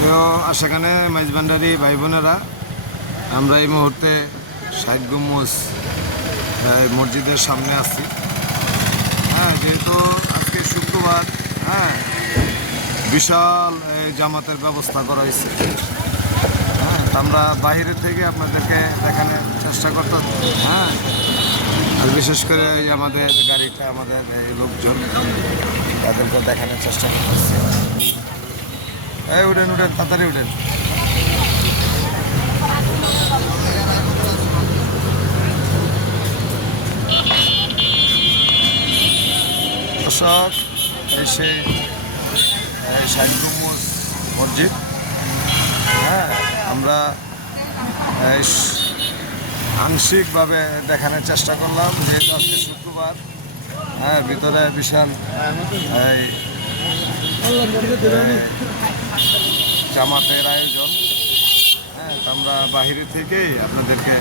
তো সেখানে মাইজবান্ডারি ভাই বোনেরা, আমরা এই মুহূর্তে ষাট গম্বুজ মসজিদের সামনে আছি। হ্যাঁ, যেহেতু আজকে শুক্রবার, হ্যাঁ, বিশাল জামাতের ব্যবস্থা করা হয়েছে। হ্যাঁ, আমরা বাহিরে থেকে আপনাদেরকে দেখানোর চেষ্টা করতাম। হ্যাঁ, আর বিশেষ করে আমাদের গাড়িটা, আমাদের লোকজন, তাদেরকে দেখানোর চেষ্টা করতেছি। উঠেন উঠেন, তাড়াতাড়ি উঠেন। দর্শক, সেই ষাট গম্বুজ মসজিদ। হ্যাঁ, আমরা আংশিকভাবে দেখানোর চেষ্টা করলাম, যেহেতু আজকে শুক্রবার। হ্যাঁ, ভিতরে বিশাল জামাতের আয়োজন। হ্যাঁ, আমরা বাহিরে থেকেই আপনাদেরকে